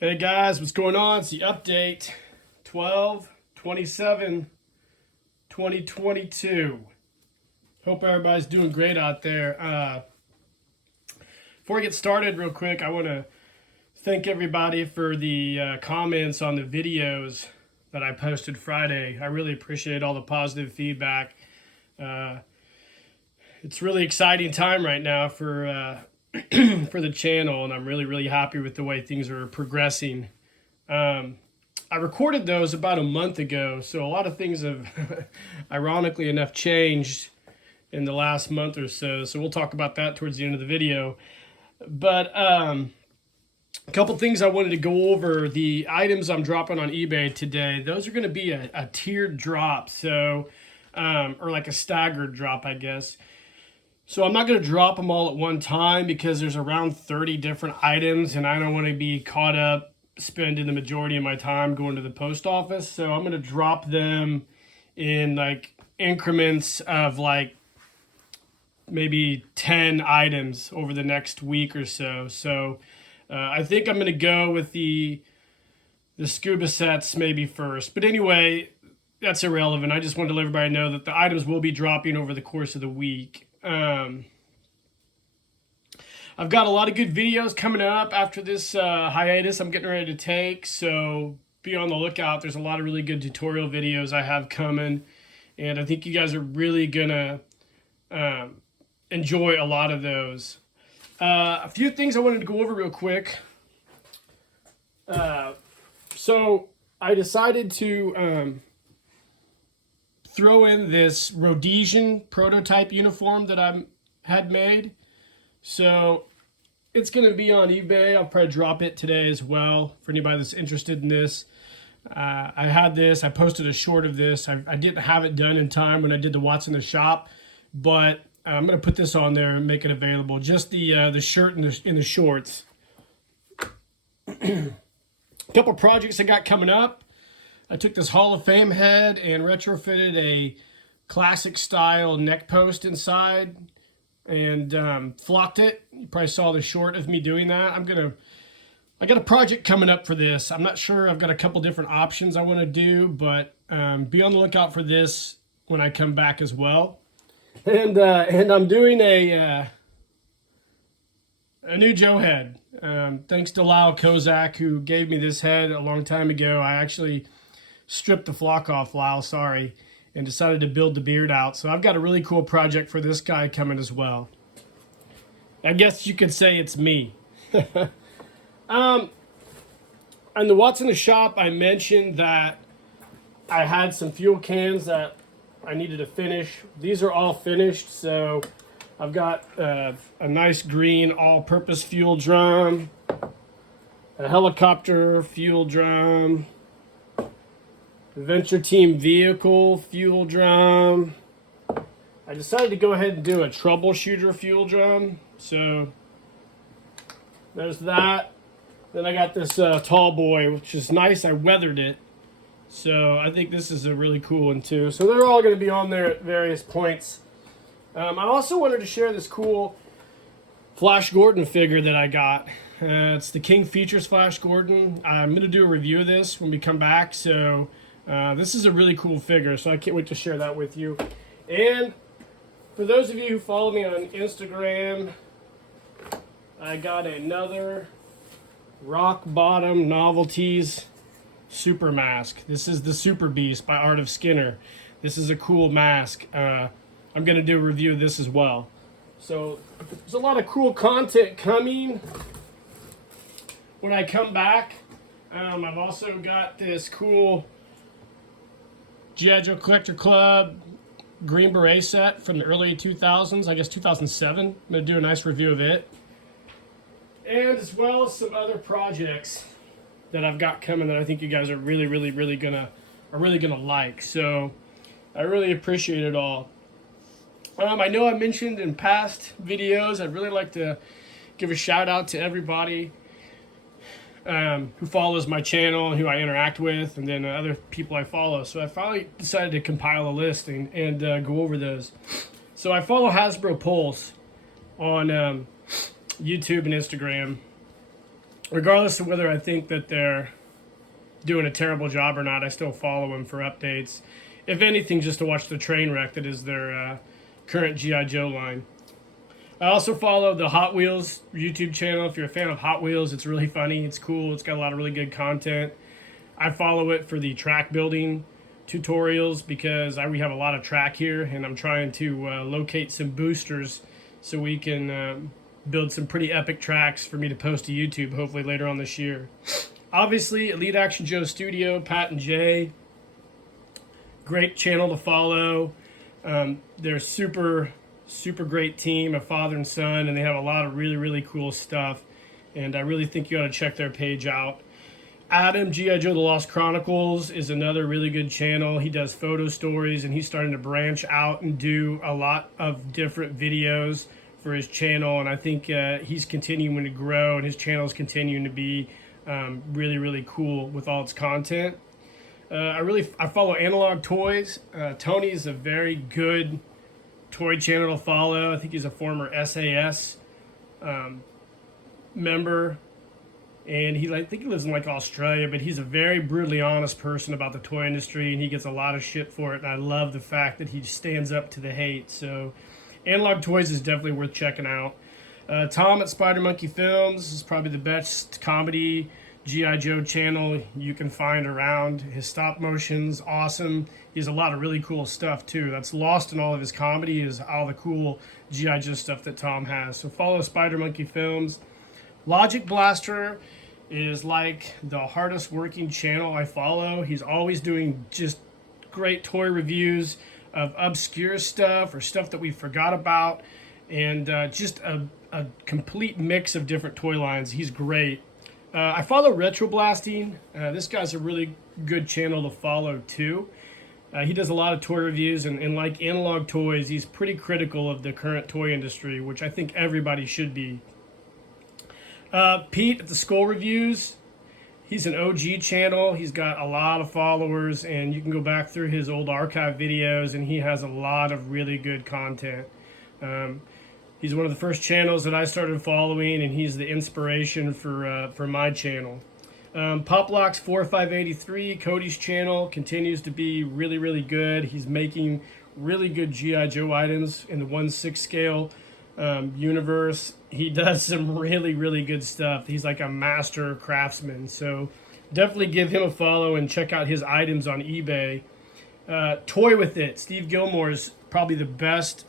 Hey guys, what's going on? It's the update 12/27/2022. Hope everybody's doing great out there. Before I get started, real quick, I want to thank everybody for the comments on the videos that I posted Friday. I really appreciate all the positive feedback. Uh, it's really exciting time right now for for the channel, and I'm really happy with the way things are progressing. I recorded those about a month ago, so a lot of things have ironically enough changed in the last month or so. So we'll talk about that towards the end of the video. But a couple things I wanted to go over. The items I'm dropping on eBay today, those are going to be a tiered drop, so or like a staggered drop, I guess. So I'm not going to drop them all at one time because there's around 30 different items, and I don't want to be caught up spending the majority of my time going to the post office. So I'm going to drop them in like increments of like maybe 10 items over the next week or so. So I think I'm going to go with the scuba sets maybe first. But anyway, that's irrelevant. I just wanted to let everybody know that the items will be dropping over the course of the week. I've got a lot of good videos coming up after this hiatus I'm getting ready to take, so be on the lookout. There's a lot of really good tutorial videos I have coming, and I think you guys are really gonna enjoy a lot of those. A few things I wanted to go over real quick. So I decided to throw in this Rhodesian prototype uniform that I had made. So it's going to be on eBay. I'll probably drop it today as well for anybody that's interested in this. I had this. I posted a short of this. I didn't have it done in time when I did the What's in the Shop, but I'm going to put this on there and make it available. Just the shirt and the shorts. A couple projects I got coming up. I took this Hall of Fame head and retrofitted a classic style neck post inside and flocked it. You probably saw the short of me doing that. I got a project coming up for this. I'm not sure. I've got a couple different options I want to do, but be on the lookout for this when I come back as well. And I'm doing a new Joe head. Thanks to Lyle Kozak, who gave me this head a long time ago. I actually stripped the flock off, Lyle, sorry, and decided to build the beard out. So I've got a really cool project for this guy coming as well. I guess you could say it's me. On the What's in the Shop, I mentioned that I had some fuel cans that I needed to finish. These are all finished, so I've got a nice green all-purpose fuel drum, a helicopter fuel drum, Adventure Team vehicle fuel drum. I decided to go ahead and do a troubleshooter fuel drum. So there's that. Then I got this tall boy, which is nice. I weathered it. So I think this is a really cool one too. So they're all going to be on there at various points. I also wanted to share this cool Flash Gordon figure that I got. It's the King Features Flash Gordon. I'm going to do a review of this when we come back. So this is a really cool figure, so I can't wait to share that with you. And for those of you who follow me on Instagram, I got another Rock Bottom Novelties Super Mask. This is the Super Beast by Art of Skinner. This is a cool mask. I'm going to do a review of this as well. So there's a lot of cool content coming when I come back. I've also got this cool G.I. Joe Collector Club Green Beret set from the early 2000s, I guess 2007. I'm going to do a nice review of it. And as well as some other projects that I've got coming that I think you guys are really gonna like. So I really appreciate it all. I know I mentioned in past videos, I'd really like to give a shout out to everybody who follows my channel and who I interact with, and then other people I follow. So I finally decided to compile a list and go over those. So I follow Hasbro Pulse on YouTube and Instagram. regardless of whether I think that they're doing a terrible job or not, I still follow them for updates. If anything, just to watch the train wreck that is their current G.I. Joe line. I also follow the Hot Wheels YouTube channel. If you're a fan of Hot Wheels, it's really funny. It's cool. It's got a lot of really good content. I follow it for the track building tutorials because we have a lot of track here, and I'm trying to locate some boosters so we can build some pretty epic tracks for me to post to YouTube hopefully later on this year. Obviously, Elite Action Joe Studio, Pat and Jay, great channel to follow. They're super great team, a father and son, and they have a lot of really cool stuff, and I really think you ought to check their page out. Adam, G.I. Joe The Lost Chronicles, is another really good channel. He does photo stories, and he's starting to branch out and do a lot of different videos for his channel, and I think he's continuing to grow, and his channel is continuing to be really cool with all its content. I follow Analog Toys. Tony is a very good toy channel to follow. I think he's a former SAS member, and I think he lives in like Australia, but he's a very brutally honest person about the toy industry, and he gets a lot of shit for it, and I love the fact that he stands up to the hate. So Analog Toys is definitely worth checking out. Tom at Spider Monkey Films is probably the best comedy G.I. Joe channel you can find around. His stop motion's awesome. He has a lot of really cool stuff too. That's lost in all of his comedy, is all the cool G.I. Joe stuff that Tom has. So follow Spider Monkey Films. Logic Blaster is like the hardest working channel I follow. He's always doing just great toy reviews of obscure stuff or stuff that we forgot about, and just a complete mix of different toy lines. He's great. I follow Retro Blasting. This guy's a really good channel to follow too. He does a lot of toy reviews, and like Analog Toys, he's pretty critical of the current toy industry, which I think everybody should be. Pete at the Skull Reviews, he's an OG channel. He's got a lot of followers, and you can go back through his old archive videos, and he has a lot of really good content. He's one of the first channels that I started following, and he's the inspiration for my channel. Poplocks 4583, Cody's channel, continues to be really good. He's making really good G.I. Joe items in the 1/6 scale universe. He does some really good stuff. He's like a master craftsman, so definitely give him a follow and check out his items on eBay. Toy With It, Steve Gilmore is probably the best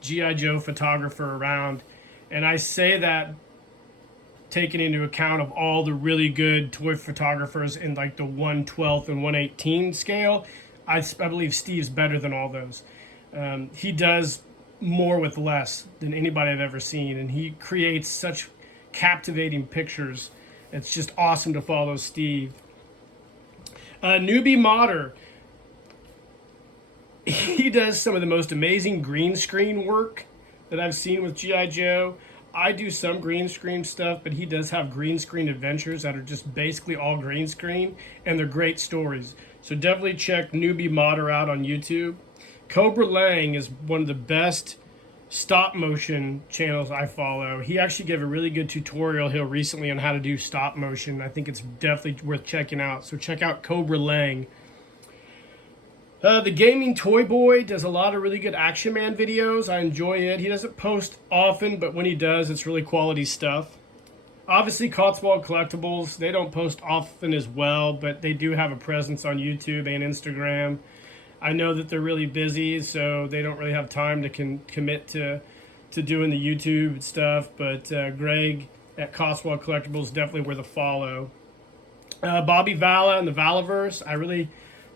G.I. Joe photographer around, and I say that taking into account of all the really good toy photographers in like the 1/12 and 1/18 scale. I believe Steve's better than all those. He does more with less than anybody I've ever seen, and he creates such captivating pictures. It's just awesome to follow Steve. Newbie Modder, he does some of the most amazing green screen work that I've seen with G.I. Joe. I do some green screen stuff, but he does have green screen adventures that are just basically all green screen, and they're great stories. So definitely check Newbie Modder out on YouTube. Cobra Lang is one of the best stop motion channels I follow. He actually gave a really good tutorial here recently on how to do stop motion. I think it's definitely worth checking out. So check out Cobra Lang. The Gaming Toy Boy does a lot of really good Action Man videos. I enjoy it. He doesn't post often, but when he does, it's really quality stuff. Obviously, Cotswold Collectibles, they don't post often as well, but they do have a presence on YouTube and Instagram. I know that they're really busy, so they don't really have time to commit to doing the YouTube stuff, but Greg at Cotswold Collectibles definitely worth a follow. Bobby Vala and the Valaverse, I really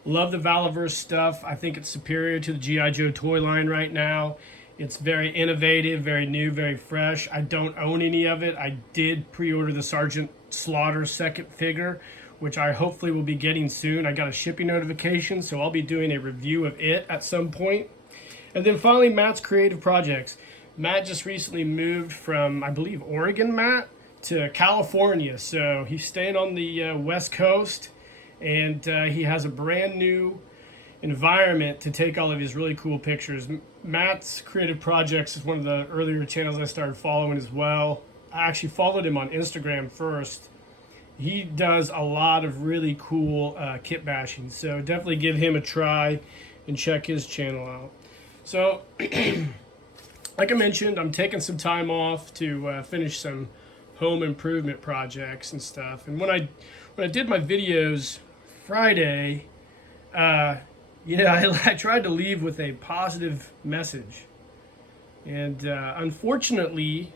love the Valaverse stuff. I think it's superior to the G.I. Joe toy line right now. It's very innovative, very new, very fresh. I don't own any of it. I did pre-order the Sergeant Slaughter second figure, which I hopefully will be getting soon. I got a shipping notification, so I'll be doing a review of it at some point. And then finally, Matt's Creative Projects. Matt just recently moved from, I believe, Oregon, Matt, to California. So he's staying on the West Coast, and he has a brand new environment to take all of his really cool pictures. Matt's Creative Projects is one of the earlier channels I started following as well. I actually followed him on Instagram first, He does a lot of really cool kit bashing. So definitely give him a try and check his channel out. So, like I mentioned, I'm taking some time off to finish some home improvement projects and stuff. And when I did my videos Friday, I tried to leave with a positive message. And unfortunately,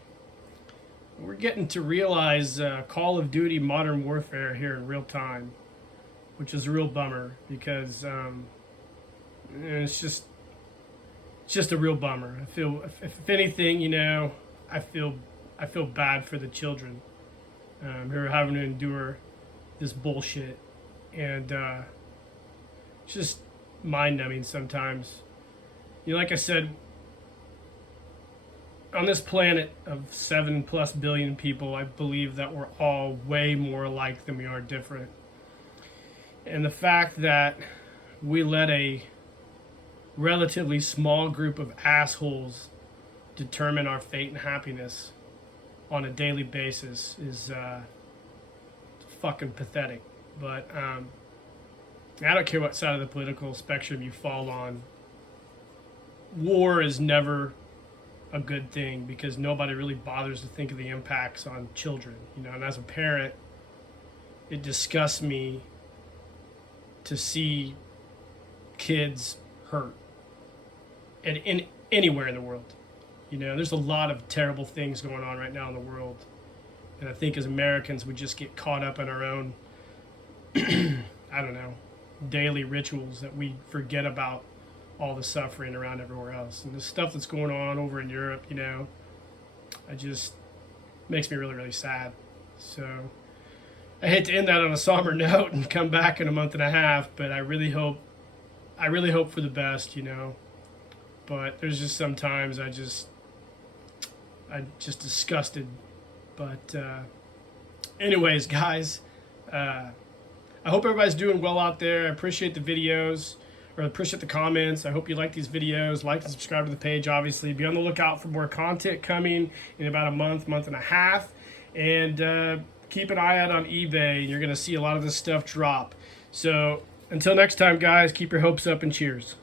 we're getting to realize Call of Duty Modern Warfare here in real time, which is a real bummer because it's just a real bummer. I feel, if anything, I feel bad for the children who are having to endure this bullshit, and it's just mind-numbing sometimes. Like I said, on this planet of 7+ billion people, I believe that we're all way more alike than we are different. And the fact that we let a relatively small group of assholes determine our fate and happiness on a daily basis is fucking pathetic. But I don't care what side of the political spectrum you fall on. War is never a good thing because nobody really bothers to think of the impacts on children. And as a parent, it disgusts me to see kids hurt in anywhere in the world. There's a lot of terrible things going on right now in the world, and I think as Americans we just get caught up in our own I don't know, daily rituals that we forget about all the suffering around everywhere else. And the stuff that's going on over in Europe, it just makes me really, really sad. So I hate to end that on a somber note and come back in a month and a half, but I really hope for the best, But there's just sometimes I'm just disgusted. But anyways, guys, I hope everybody's doing well out there. I appreciate the videos, or appreciate the comments. I hope you like these videos. Like and subscribe to the page, obviously. Be on the lookout for more content coming in about a month and a half. And keep an eye out on eBay. You're going to see a lot of this stuff drop. So until next time, guys, keep your hopes up and cheers.